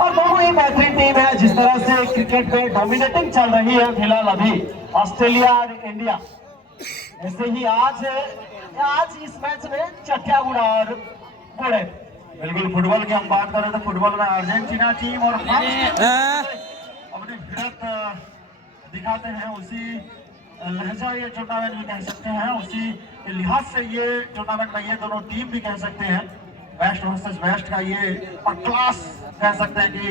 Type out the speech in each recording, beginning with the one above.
और दोनों ही बेहतरीन टीम है। जिस तरह से क्रिकेट में डोमिनेटिंग चल रही है फिलहाल अभी ऑस्ट्रेलिया और इंडिया, ऐसे ही आज इस मैच में चटियागुड़ा और पुणे। बिल्कुल फुटबॉल की हम बात करें तो फुटबॉल में अर्जेंटीना टीम और अपनी भिड़ंत दिखाते हैं। उसी लहजा ये टूर्नामेंट भी कह सकते हैं, उसी लिहाज से ये टूर्नामेंट में ये दोनों टीम भी कह सकते हैं बेस्ट वर्सेस बेस्ट का ये और क्लास कह सकते हैं कि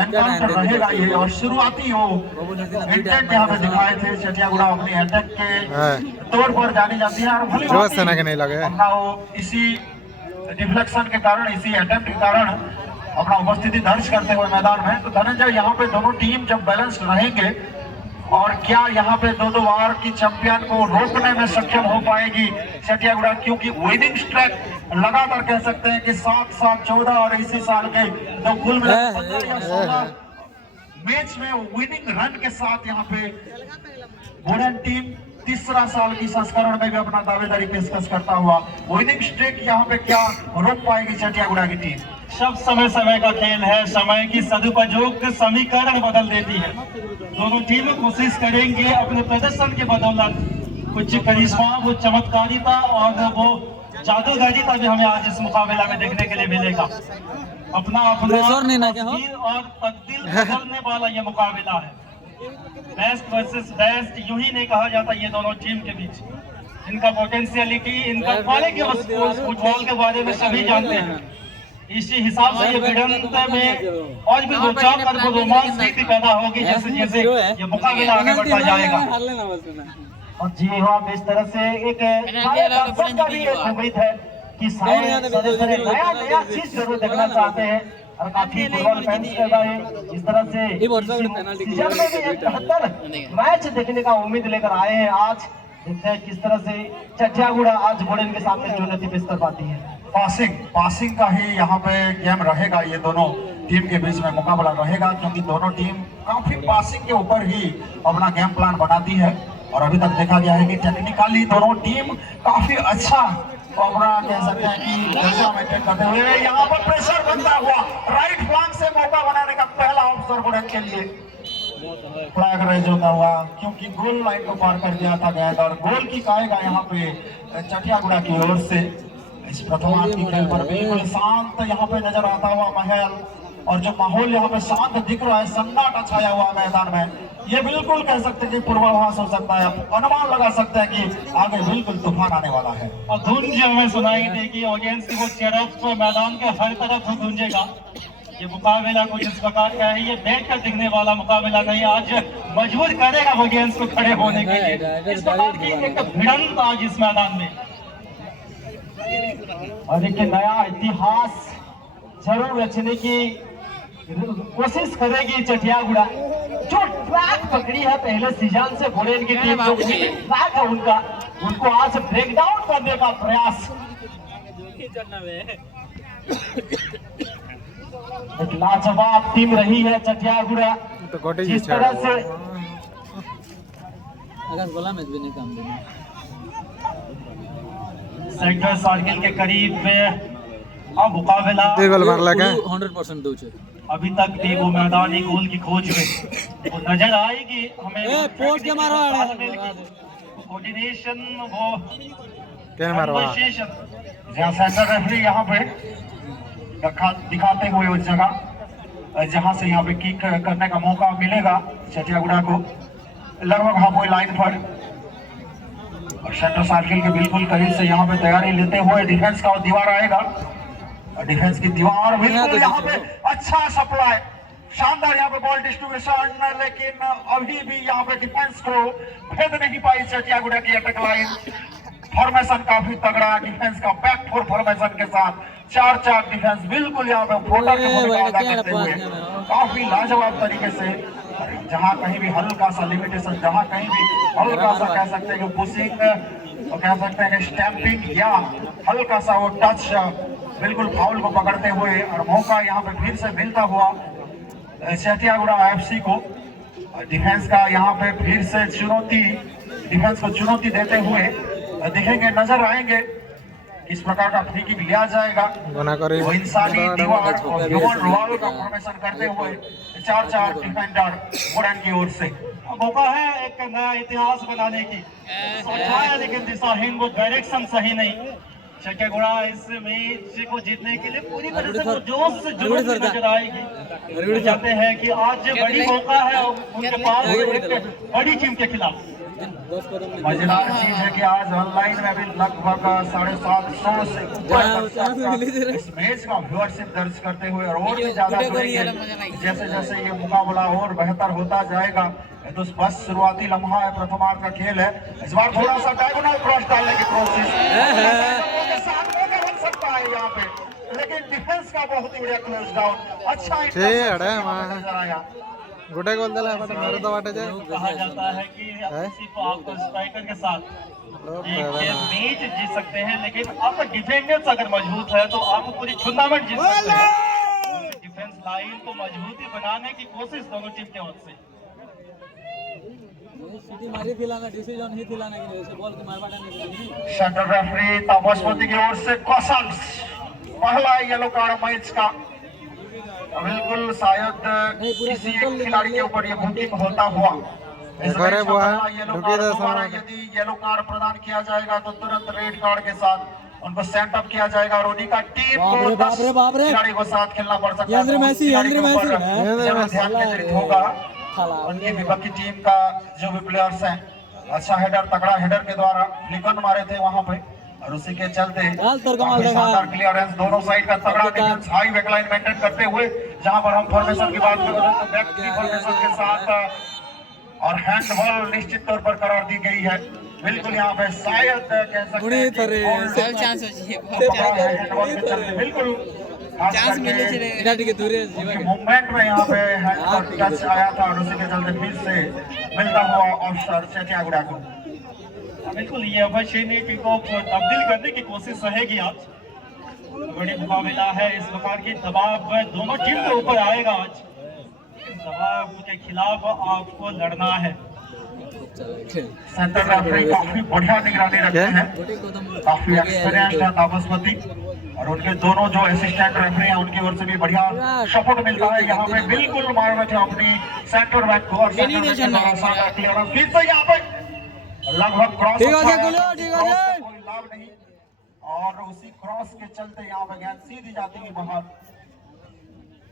एनकाउंटर रहेगा ये। और शुरुआती वो अटैक यहाँ पे दिखाए थे चटियागुड़ा अपनी अटैक के तौर पर जानी जाती है और अपना वो इसी डिफ्लेक्शन के कारण, इसी अटेम्प्ट के कारण अपना उपस्थिति दर्ज करते हुए मैदान में। तो धनंजय यहाँ पे दोनों टीम जब बैलेंस रहेंगे और क्या यहाँ पे दो बार की चैंपियन को रोकने में सक्षम हो पाएगी चटियागुड़ा, क्योंकि विनिंग स्ट्रैक लगातार कह सकते हैं कि 7-7-14 और इसी साल के दो कुल मिलाकर मैच में विनिंग रन के साथ यहाँ पे वुडन टीम तीसरा साल की संस्करण में भी अपना दावेदारी पेशकश करता हुआ विनिंग स्ट्रीक यहाँ पे क्या रोक पाएगी चटियागुड़ा की टीम। सब समय का खेल है, समय की सदुपयोग समीकरण बदल देती है। दोनों टीमें कोशिश करेंगे अपने प्रदर्शन के बदौलत कुछ करिश्मा, वो चमत्कारिता और वो जादूगरीता भी हमें आज इस मुकाबला में देखने के लिए मिलेगा। अपना और तब्दील बदलने वाला ये मुकाबला है। बेस्ट वर्सेस बेस्ट यूं ही नहीं कहा जाता ये दोनों टीम के बीच। इनका पोटेंशियलिटी, इनका क्वालिटी ऑफ फुटबॉल के बारे में सभी जानते हैं। इसी हिसाब से ये भिड़ंत में और भी दो चार कर रोमांच भी पैदा होगी जैसे जैसे ये मुकाबला आगे बढ़ता जाएगा। और जी हाँ, इस तरह से एक का भी उम्मीद है कि सारे नया चीज जरूर देखना चाहते हैं और काफी फुटबॉल फैंस इस तरह से सीजन में भी 73 मैच देखने का उम्मीद लेकर आए हैं। आज देखते हैं किस तरह से चटियागुड़ा आज वुडन के सामने चुनौती पेश कर पाती है। पासिंग का ही यहाँ पे गेम रहेगा, ये दोनों टीम के बीच में मुकाबला रहेगा क्योंकि दोनों टीम काफी पासिंग के ऊपर ही अपना गेम प्लान बनाती है। और अभी तक देखा गया है कि टेक्निकली दोनों टीम काफी अच्छा अपना कह सकते हैं कि दर्जा मेंटेन करते हुए यहाँ पर प्रेशर बनता हुआ राइट फ्लैंक से मौका बनाने का पहला अवसर वुडन के लिए फ्लैग रेज होता हुआ, क्योंकि गोल लाइन को पार कर दिया था गया और गोल की आएगा यहाँ पे चटियागुड़ा की ओर से। इस प्रथमार्ध की खेल पर बिल्कुल शांत यहाँ पे नजर आता हुआ महल और जो माहौल यहाँ पे शांत दिख रहा है, सन्नाटा छाया हुआ मैदान में, ये बिल्कुल कह सकते हैं कि पूर्वाभास हो सकता है, अनुमान लगा सकते हैं कि आगे बिल्कुल तूफान आने वाला है। और धुन जो हमें सुनाई देगी ऑडियंस की वो चेयरअप मैदान के हर तरफ गूंजेगा। ये मुकाबला कुछ इस प्रकार का है, ये बैठ कर दिखने वाला मुकाबला नहीं, आज मजबूर करेगा ऑडियंस को खड़े होने के लिए। इस प्रकार की एक भिड़ंत आज इस मैदान में और एक नया इतिहास जरूर रचने की कोशिश करेगी चटियागुड़ा। जो ट्रैक पकड़ी है पहले सीजन से वुडन की टीम, जो ट्रैक है उनको आज ब्रेक डाउन करने का प्रयास। एक लाजवाब टीम रही है चटियागुड़ा। जिस तरह से सेंटर सर्किल के करीब में अब मुकाबला 100% दो अभी तक भी वो मैदानी गोल की खोज में वो नजर आएगी हमें। कोऑर्डिनेशन वो जहाँ सेंटर रेफरी यहाँ पे दिखाते हुए उस जगह जहाँ से यहाँ पे किक करने का मौका मिलेगा चटियागुड़ा को लगभग हाफ लाइन पर। और सेंटर सर्किल के बिल्कुल करीब से यहाँ पे तैयारी लेते हुए डिफेंस का दीवार आएगा। डिफेंस की दीवार बिल्कुल यहाँ पे अच्छा सप्लाई, शानदार यहाँ पे बॉल डिस्ट्रीब्यूशन, लेकिन अभी भी यहाँ पे डिफेंस को भेद नहीं पाई चटियागुड़ा की अटैक लाइन। फॉर्मेशन काफी तगड़ा डिफेंस का, बैक फोर फॉर्मेशन के साथ 4-4 डिफेंस बिल्कुल यहाँ पे फ्लोटर की भूमिका अदा करते हुए काफी लाजवाब तरीके से। जहाँ कहीं भी हल्का सा लिमिटेशन, जहाँ कहीं भी हल्का सा कह सकते हैं कि पुशिंग, कह सकते हैं कि स्टैंपिंग या हल्का सा वो टच बिल्कुल फाउल को पकड़ते हुए और मौका यहाँ पे फिर से मिलता हुआ चटियागुड़ा एफसी को। डिफेंस का यहाँ पे फिर से चुनौती, डिफेंस को चुनौती देते हुए दिखेंगे, नजर आएंगे इस प्रकार का फ्री किक लिया जाएगा। वो इंसानी दीवार और ह्यूमन वॉल का फॉर्मेशन करते हुए 4-4 डिफेंडर वुडन की ओर से। मौका है एक नया इतिहास बनाने की, सोचा है लेकिन दिशाहीन, वो डायरेक्शन सही नहीं। छक्केगुड़ा इस मैच को जीतने के लिए पूरी तरह से वो जोश से जुनून में नजर आएगी। वो चाहते हैं कि आज बड़ी मौका है उनके पास एक बड़ी टीम के खिलाफ। मजेदार चीज है कि आज ऑनलाइन में भी लगभग 750 से ऊपर इस मैच का व्यूअरशिप दर्ज करते हुए और भी ज्यादा जुड़ेंगे जैसे जैसे ये मुकाबला और बेहतर होता जाएगा। तो बस शुरुआती लम्हा है, प्रथमार्ध का खेल है। इस बार थोड़ा सा डायगोनल क्रॉस डालने की कोशिश बन सकता है यहाँ पे, लेकिन डिफेंस का बहुत ही बड़ा क्लोज डाउन। अच्छा नजर आया। गुटे गोल दिला बट मेरे तो वाटे जाए कहा जाता है कि किसी को आपको स्ट्राइकर के साथ मैच जीत सकते हैं, लेकिन आपका डिफेंडेंस अगर मजबूत है तो आप पूरी टूर्नामेंट जीत सकते हैं। डिफेंस लाइन को मजबूती बनाने की कोशिश दोनों टीम की ओर से। सेंटर रेफरी तापसपति की ओर से कौशल पहला येलो कार्ड मैच का। बिल्कुल शायद किसी एक खिलाड़ी के ऊपर ये बुकिंग होता हुआ यदि येलो कार्ड प्रदान किया जाएगा तो तुरंत रेड कार्ड के साथ उनको सेट अप किया जाएगा और उन्हीं का टीम को 10 खिलाड़ी को साथ खेलना पड़ सकता है। ध्यान केंद्रित होगा उनकी विपक्ष की टीम का जो भी प्लेयर्स हैं। अच्छा हेडर, तगड़ा हेडर के द्वारा फ्लिकन मारे थे वहां पे और उसी के चलते शानदार क्लियरेंस, दोनों साइड का तगड़ा डिफेंस, हाई बैकलाइन मेंटेन करते हुए। जहां पर हम फॉर्मेशन की बात करें तो बैक की फॉर्मेशन के साथ और हैंडबॉल निश्चित तौर पर करार दी गई है। बिल्कुल यहाँ पे शायद कह सकते हैं बिल्कुल मूवमेंट में यहाँ पे हैंड टच आया था और उसी के चलते फिर से मिलता हुआ अवसर छठियागुड़ा को। बिल्कुल ये अवश्य को तब्दील करने की कोशिश रहेगी। आज बड़ी मुकाबला है, इस प्रकार की दबाव दोनों टीम के ऊपर आएगा। आज दबाव के खिलाफ आपको लड़ना है। सेंटर रेफरी काफी बढ़िया निगरानी रखते हैं, काफी एक्सपीरियंस्ड है तापसपति और उनके दोनों जो असिस्टेंट रेफरी हैं उनकी ओर से भी बढ़िया सपोर्ट मिलता है। यहाँ पे बिल्कुल मार रहे थे अपनी सेंटर बैक को और फिर से यहाँ पे लगभग क्रॉस कोई लाभ नहीं और उसी क्रॉस के चलते यहाँ पे गेंद सीधी जाती है बाहर।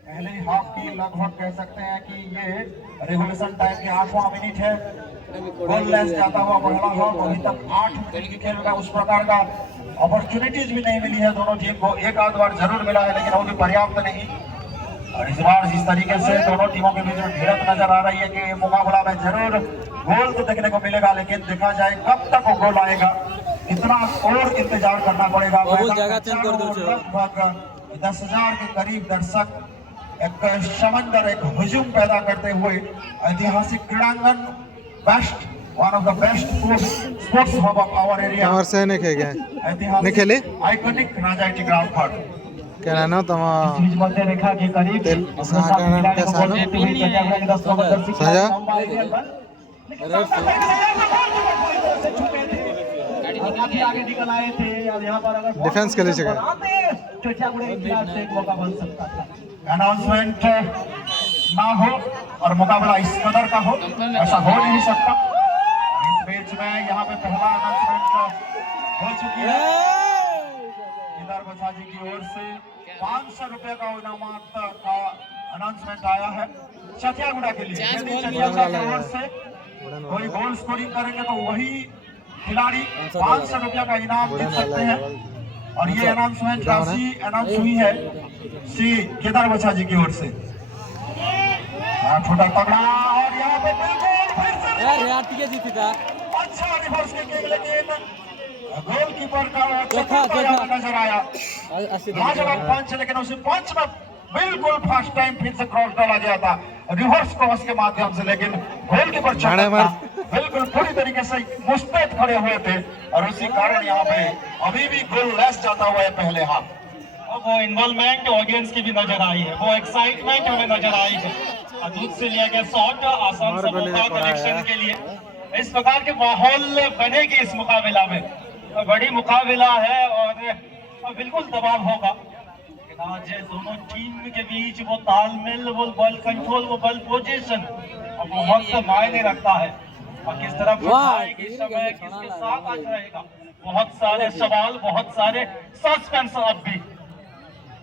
पहले हाफ की लगभग कह सकते हैं कि ये रेगुलेशन टाइम के 8वां मिनट है। गोललेस जाता हुआ पहला हाफ, अभी तक 8 मिनट की खेल में उस प्रकार का अपॉर्चुनिटीज भी नहीं मिली है दोनों टीम को। एक आध बार जरूर मिला है लेकिन वो भी पर्याप्त नहीं। और इस बार जिस तरीके से दोनों टीमों के बीच में भिड़ंत नजर आ रही है कि मुकाबला में जरूर गोल तो देखने को मिलेगा, लेकिन देखा जाए कब तक वो गोल आएगा, इतना और इंतजार करना पड़ेगा। लगभग 10,000 के करीब दर्शक एक समंदर, एक हुजूम पैदा करते हुए ऐतिहासिक क्रीड़ांगन, best one of the best sports hub of our area ऐतिहासिक आइकॉनिक राजाटी ग्राउंड पर क्या ना तुम मध्य रेखा के करीब काफी आगे निकल आए थे और यहाँ पर अगर डिफेंस के लिए मौका बन सकता था। अनाउंसमेंट ना हो और मुकाबला इस कदर का हो, ऐसा हो नहीं सकता। इस मैच में यहाँ पे पहला अनाउंसमेंट हो चुकी है। केदार बसा जी की ओर से 500 रुपए का इनामात का अनाउंसमेंट आया है छठियागुड़ा के लिए। यदि छठियागुड़ा की ओर से कोई गोल स्कोरिंग करेंगे तो वही खिलाड़ी 500 रुपया का इनाम जीत सकते हैं। और ये अनाउंसमेंट राशि अनाउंस हुई है श्री केदार बसा जी की ओर से। छोटा तगड़ा और यहाँ पे अच्छा रिवर्स के लेकिन गोलकीपर का नजर आया लाजवाब पंच, लेकिन उसी पंच में बिल्कुल फर्स्ट टाइम फिर से क्रॉस डाला गया था रिवर्स क्रॉस के माध्यम से, लेकिन गोलकीपर बिल्कुल पूरी तरीके से मुस्तैद खड़े हुए थे और उसी कारण यहाँ पे अभी भी गोल लेस जाता हुआ है पहले हाफ। वो इन्वॉल्वमेंट ऑडियंस की भी नजर आई है, वो एक्साइटमेंट हमें नजर आई है। दूध से लिया गया शॉट आसान से मौका कलेक्शन के लिए इस प्रकार के माहौल बनेगी इस मुकाबला में। बड़ी मुकाबला है और बिल्कुल दबाव होगा। आज दोनों टीम के बीच वो तालमेल, वो बॉल कंट्रोल, वो बॉल पोजीशन बहुत मायने रखता है। और किस तरफ इस समय किसके साथ आज रहेगा, बहुत सारे सवाल, बहुत सारे सस्पेंस अब भी।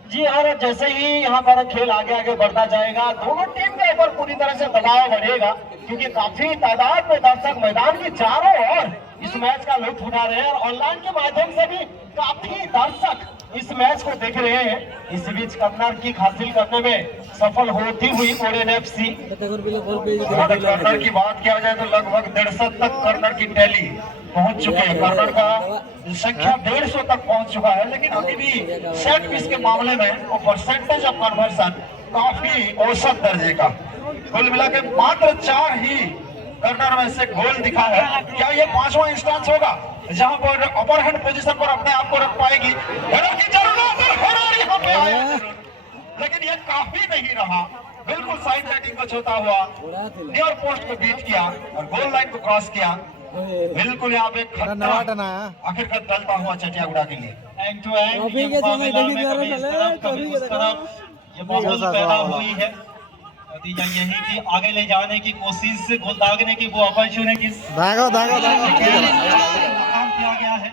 जी और जैसे ही यहाँ पर खेल आगे आगे बढ़ता जाएगा, दोनों टीम के ऊपर पूरी तरह से दबाव बढ़ेगा, क्योंकि काफी तादाद में दर्शक मैदान की चारों ओर इस मैच का लुत्फ उठा रहे हैं और ऑनलाइन के माध्यम से भी काफी दर्शक इस मैच को देख रहे हैं। इस बीच कर्नर किक हासिल करने में सफल होती हुई ओडेन एफसी। कर्नर की बात किया जाए तो लगभग 150 तक कर्नर की टैली पहुंच चुके हैं। कर्नर का संख्या 150 तक पहुंच चुका है, लेकिन अभी भी सेट पीस के मामले में वो परसेंटेज ऑफ कन्वर्सन काफी औसत दर्जे का। कुल मिला के मात्र 4 ही कर्नर में से गोल दिखा है। क्या ये 5वां इंस्टेंस होगा जहां पर अपर हैंड पोजीशन पर अपने आप को रख पाएगी? हेडर की जरूरत है, हेडर यहाँ पे आया लेकिन ये काफी नहीं रहा। बिल्कुल साइड बैटिंग को छूता हुआ नियर पोस्ट को बीट किया और गोल लाइन को क्रॉस किया। बिल्कुल यहाँ पे आखिरकार डलता हुआ चटियागुड़ा के लिए एंड टू एंड ये माहौल पैदा हुई है। नतीजा यही कि आगे ले जाने की कोशिश, गोल दागने की वो अपॉर्चुनिटीज किया गया है।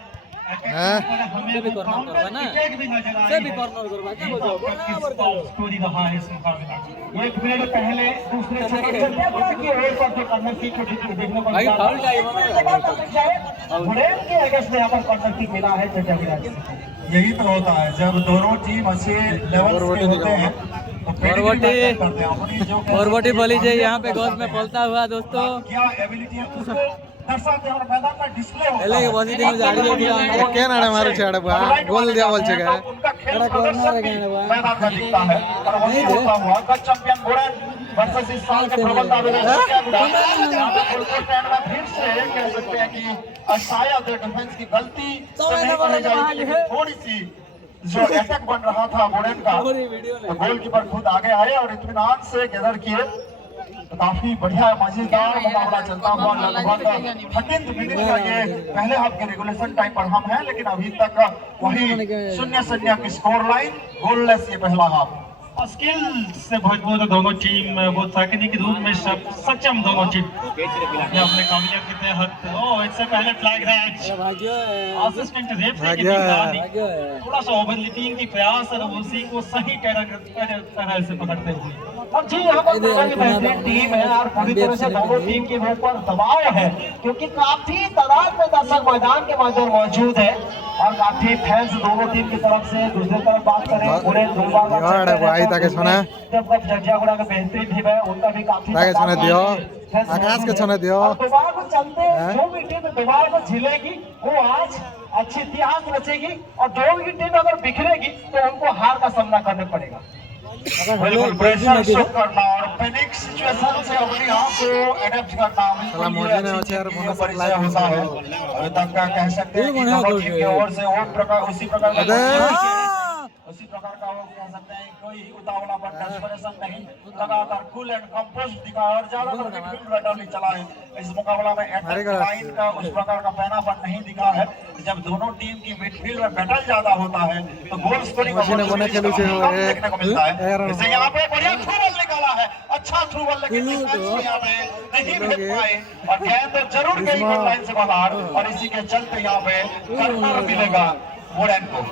हमें भी कॉर्नर करवा ना, से भी कॉर्नर करवा क्या बोलो स्टोरी रहा है इस मुकाबला। एक मिनट पहले दूसरे चटियागुड़ा की ओर पर जो कर्नर किक देखने को मिला, फाउल के अगेंस्ट में यहाँ पर कर्नर किक मिला है चटियागुड़ा। यही तो होता है जब दोनों टीम अच्छे लेवल के होते हैं। फॉरवर्डी बोली जाए यहाँ पे गोल में बोलता हुआ दोस्तों क्या एबिलिटी है उसको दर्शाते हैं और मैदान में डिस्प्ले होता है। बॉसी टीम जा रही है क्या नाड़े मारो छाड़े बा गोल दिया बोल चुका है। उनका खेल प्रदर्शन भी मैदान में दिखता है और वही होता हुआ कप चैंपियन घोड़न वर्सेस इस साल के प्रबल दावेदार चटियागुड़ा। स्टैंड में फिर से कह सकते हैं कि शायद डिफेंस की गलती से नहीं मानी जाएगी, थोड़ी सी जो अटैक बन रहा था घोड़न का, तो गोलकीपर खुद आगे आए और इत्मीनान से गैदर किए। तो काफी बढ़िया मजेदार मुकाबला चलता हुआ लगभग 13 मिनट का ये पहले हाफ के रेगुलेशन टाइम पर हम हैं, लेकिन अभी तक वही 0-0 की स्कोर लाइन, गोललेस ये पहला हाफ। स्किल से भरपूर दोनों टीम, वो तकनीकी रूप में सक्षम दोनों टीम अपने काबिलियत के तहत। इससे पहले फ्लैग रैच असिस्टेंट रेफरी की थोड़ा सा ओवरलिपिंग की प्रयास और उसी को सही तरह से पकड़ते हुए। अब जी यहाँ पर बेहतरीन टीम है और पूरी तरह से दोनों टीम के ऊपर दबाव है, क्योंकि काफी तादाद में दर्शक मैदान के अंदर मौजूद है और काफी फैंस दोनों टीम की तरफ से। दूसरी तरफ बात करें पूरे चटियागुड़ा का बेहतरीन टीम है, उनका भी काफी आकाश के छने दियो दोबारा को चलते जो भी टीम दोबारा को झिलेगी वो आज अच्छी इतिहास रचेगी और जो भी टीम अगर बिखरेगी तो उनको हार का सामना करना पड़ेगा। बिल्कुल प्रेशर शो करना और पैनिक सिचुएशन से अपने आप को एडेप्ट करना परिचय होता है। अभी तक कह सकते हैं कि दोनों टीम की ओर से उसी प्रकार का वो कह सकते हैं, कोई उतावलापन डेस्परेशन नहीं, लगातार कूल एंड कंपोज्ड दिखा और ज्यादातर मिडफील्ड बैटल नहीं चला है। इस मुकाबला में अटैक लाइन का उस प्रकार का पैनापन नहीं दिखा है। जब दोनों टीम की मिडफील्ड में बैटल ज्यादा होता है तो गोल स्कोरिंग देखने को मिलता है। जैसे यहाँ पे बढ़िया थ्रू बॉल निकाला है, अच्छा थ्रू बॉल, लेकिन यहाँ पे नहीं भेज पाए और गेंद जरूर गई गोल लाइन से बाहर और इसी के चलते यहाँ पे कर्नर मिलेगा घोड़न को।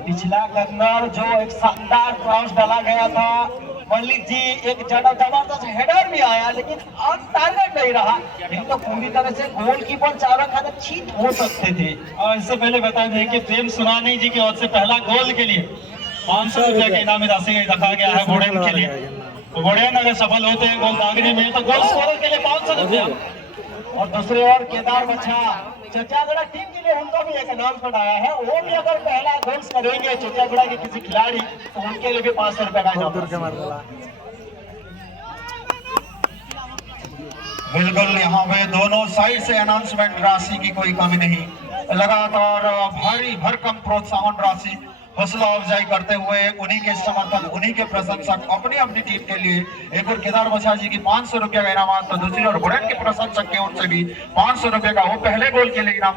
पिछला कर्नर जो एक शानदार क्रॉस डाला गया था, मलिक जी एक जबरदस्त हेडर भी आया लेकिन ऑन टारगेट नहीं रहा। नहीं तो पूरी तरह से गोलकीपर चारों खाने चीट हो सकते थे। और इससे पहले बता दें कि प्रेम सुनानी जी की ओर से पहला गोल के लिए 500 रुपए की इनामी राशि रखा गया है घोड़न के लिए। तो घोड़न अगर सफल होते हैं गोल दागने में तो गोल स्कोरर के लिए 500 रुपया। और दूसरी ओर केदार बच्चा चटियागुड़ा टीम के लिए उनका भी एक अनाउंसमेंट आया है, वो भी अगर पहला गोल करेंगे चटियागुड़ा के किसी खिलाड़ी तो उनके लिए भी 500 रुपए का इनाम। बिल्कुल यहाँ पे दोनों साइड से अनाउंसमेंट राशि की कोई कमी नहीं, लगातार भारी भरकम प्रोत्साहन राशि हौसला अफजाई करते हुए उन्हीं के समर्थक, उन्हीं के प्रशंसक अपनी अपनी टीम के लिए एक और केदार बछा जी की 500 रुपया का इनाम, तो दूसरी और बुलेट के प्रशंसक के ओर से भी 500 रुपये का वो पहले गोल के लिए इनाम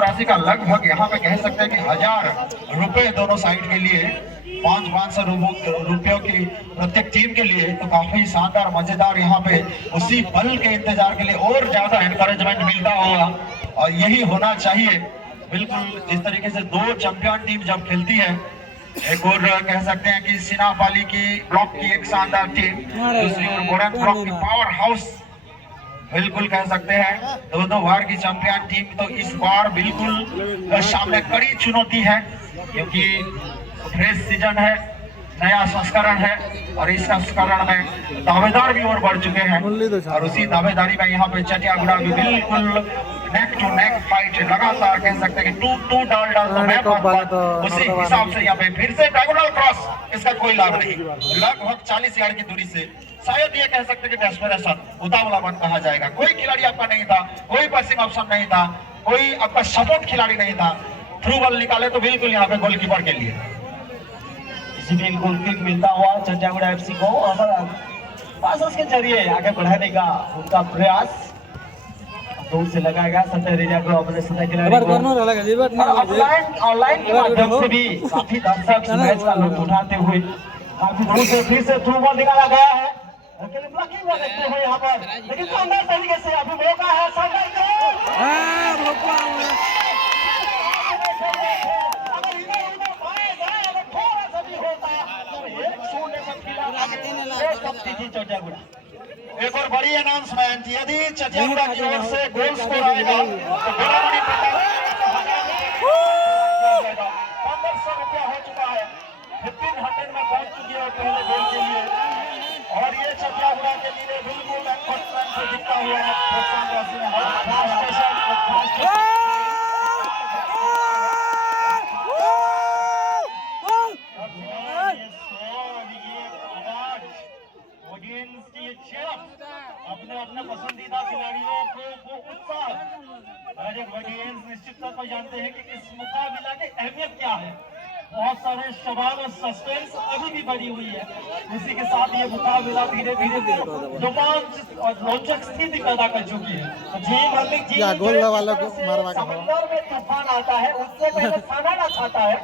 राशि का लगभग यहाँ पे कह सकते हैं कि 1000 रुपए दोनों साइड के लिए, 500 रुपयों की प्रत्येक टीम के लिए। तो काफी शानदार मजेदार यहाँ पे उसी पल के इंतजार के लिए और ज्यादा एनकरेजमेंट मिलता होगा और यही होना चाहिए। बिल्कुल जिस तरीके से दो चैंपियन टीम जब खेलती है, एक और कह सकते हैं कि सिनापाली की ब्लॉक की एक शानदार टीम, दूसरी ओर गोरन ब्लॉक की पावर हाउस, बिल्कुल कह सकते हैं दो बार की चैंपियन टीम। तो इस बार बिल्कुल सामने कड़ी चुनौती है क्योंकि फ्रेश सीजन है, नया संस्करण है और इस संस्करण में दावेदार भी और बढ़ चुके हैं और उसी दावेदारी में यहाँ पे चटियागुड़ा भी बिल्कुल नेक टू नेक फाइट लगातार कह सकते हैं कि टू डाल उसी हिसाब से यहाँ पे फिर से डायगोनल क्रॉस, इसका कोई लाभ नहीं, लगभग 40 यार्ड की दूरी से शायद ये कह सकते हैं कि डेस्परेशन, उतावलापन कहा जाएगा। कोई खिलाड़ी आपका नहीं था, कोई पासिंग ऑप्शन नहीं था, कोई आपका सपोर्ट खिलाड़ी नहीं था, थ्रू बॉल निकाले तो बिल्कुल यहाँ पे गोलकीपर के लिए इसी में गोल किक मिलता हुआ चटियागुड़ा एफसी को और पास के जरिए आगे बढ़ाने का उनका प्रयास दूर से लगाया गया। सत्य रेजा को अपने सत्य खिलाड़ी ऑनलाइन के माध्यम से भी काफी दर्शक मैच का लुत्फ उठाते हुए काफी दूर से फिर से थ्रू बॉल निकाला गया है, ब्लॉकिंग में देखते हुए यहाँ पर, लेकिन शानदार तरीके से अभी मौका है शानदार एक और बड़ी अनाउंसमेंट, यदि चटियागुड़ा की ओर से गोल स्कोर आएगा तो बराबरी 1500 रुपया हो चुका है, 1500 में पहुंच चुकी है पहले गोल के लिए और ये चटियागुड़ा के लिए बिल्कुल एक्सपर्ट से दिखता हुआ प्रोत्साहन राशि में अपने अपने पसंदीदा खिलाड़ियों को उत्साह। निश्चित तौर पर जानते हैं कि इस मुकाबला की अहमियत क्या है, बहुत सारे सवाल और सस्पेंस अभी भी बनी हुई है। इसी के साथ ये मुकाबला धीरे धीरे रोमांच और रोचक स्थिति पैदा कर चुकी है। समुद्र में तूफान आता है उससे पहले साना छाता है।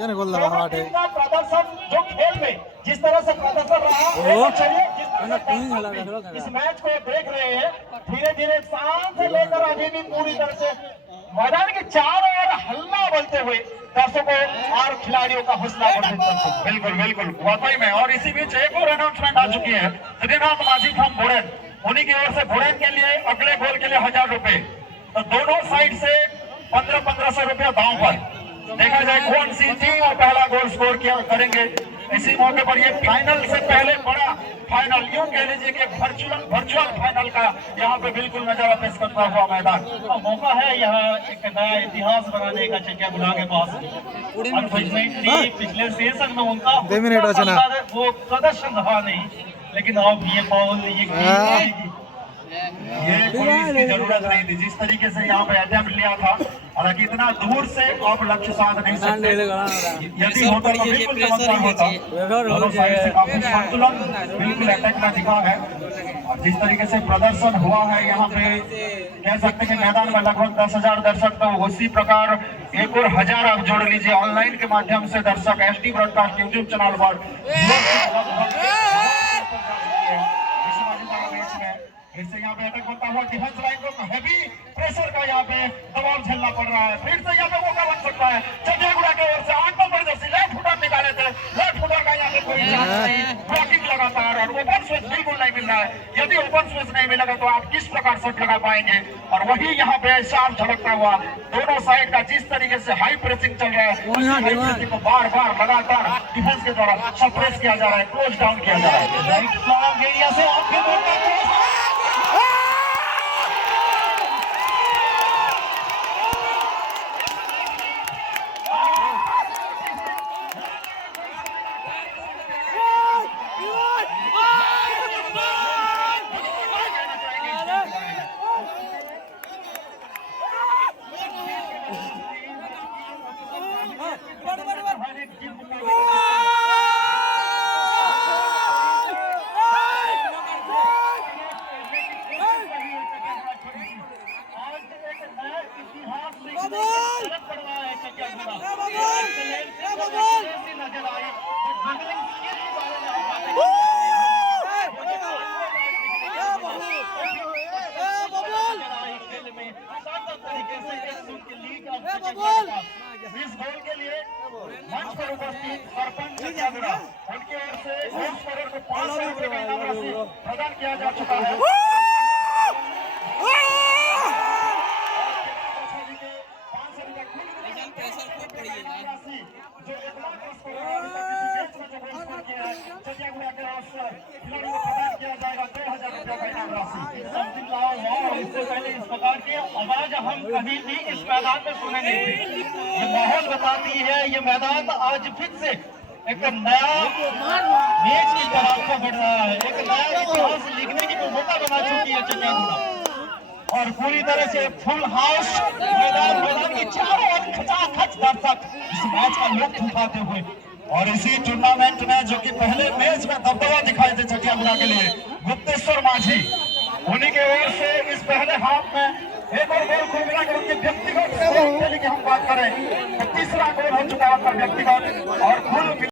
प्रदर्शन जो खेल में जिस तरह से प्रदर्शन रहा, इस मैच को देख रहे हैं धीरे धीरे शांत से लेकर अभी भी पूरी तरह से मैदान के चारों ओर हल्ला बोलते हुए दर्शकों और खिलाड़ियों का हौसला बिल्कुल बिल्कुल वाकई में। और इसी बीच एक और अनाउंसमेंट आ चुकी है, श्रीनाथ माझी फ्रॉम भोरेन, उन्हीं की ओर से भोरेन के लिए अगले गोल के लिए 1000 रुपए, तो दोनों साइड से 1500 रुपया दांव पर देखा जाए कौन सी टीम पहला गोल स्कोर किया करेंगे। इसी मौके पर ये फाइनल से पहले बड़ा फाइनल, यूं कह लीजिए कि वर्चुअल फाइनल का यहाँ पे बिल्कुल नजारा पेश करता हुआ मैदान। मौका है यहाँ एक नया इतिहास बनाने का चटियागुड़ा के पास। अनफॉर्चुनेटली पिछले सीजन में उनका वो प्रदर्शन रहा नहीं, लेकिन अब ये बॉल ये कोई इसकी जरूरत नहीं थी, जिस तरीके से यहाँ पे अटेम्प्ट लिया था, हालांकि इतना दूर से आप लक्ष्य साध नहीं सकते, यदि होता तो बिल्कुल चमत्कार होता। दोनों साइड से काफी संतुलन बिल्कुल अटैक में दिखा है और जिस तरीके से प्रदर्शन हुआ है यहाँ पे कह सकते हैं कि मैदान में लगभग 10,000 दर्शक, तो उसी प्रकार एक और 1000 आप जोड़ लीजिए ऑनलाइन के माध्यम से दर्शक एसटी ब्रॉडकास्ट यूट्यूब चैनल पर फिर से यहाँ पे अटैक होता हुआ डिफेंस लाइन को हैवी प्रेशर का यहाँ पे दबाव झेलना पड़ रहा है। फिर से यहाँ पे मौका बन सकता है चटियागुड़ा की ओर से 8 नंबर जर्सी लेफ्ट फुटर निकाले थे, लेफ्ट फुटर का यहाँ पे कोई ब्लॉकिंग लगातार और ओपन स्पेस बिल्कुल नहीं मिल रहा है। यदि ओपन स्पेस नहीं मिलेगा तो आप किस प्रकार शॉट लगा पाएंगे, और वही यहाँ पे साफ झलकता हुआ दोनों साइड का जिस तरीके से हाई प्रेसिंग चल रहा है, उसी हाई प्रेसिंग को बार बार लगातार डिफेंस के द्वारा सप्रेस किया जा रहा है, क्लोज डाउन किया जा रहा है। खिलाड़ी को प्रदान किया जाएगा 2000 रुपया का इनाम राशि। समथिंग लाओ वाओ, इससे पहले इस प्रकार की आवाज हम कभी भी इस मैदान में सुने नहीं थे। ये माहौल बताती है, ये मैदान आज फिर से एक नया मैच की तरफ को बढ़ रहा है, एक नया इतिहास लिखने की मौका बना चुकी है चकियागुड़ा। और पूरी तरह से फुल हाउस मैदान की चारों ओर खचाखच दर्शक इस मैच का लुत्फ उठाते हुए। और इसी टूर्नामेंट में जो कि पहले मैच में दबदबा दिखाए थे चकियागुड़ा के लिए गुप्तेश्वर माझी, उन्हीं के ओर से इस पहले हाफ में एक और गोल खुल मिला कि उनके व्यक्तिगत खेल की हम बात करें तो तीसरा गोल हो चुका है आपका व्यक्तिगत।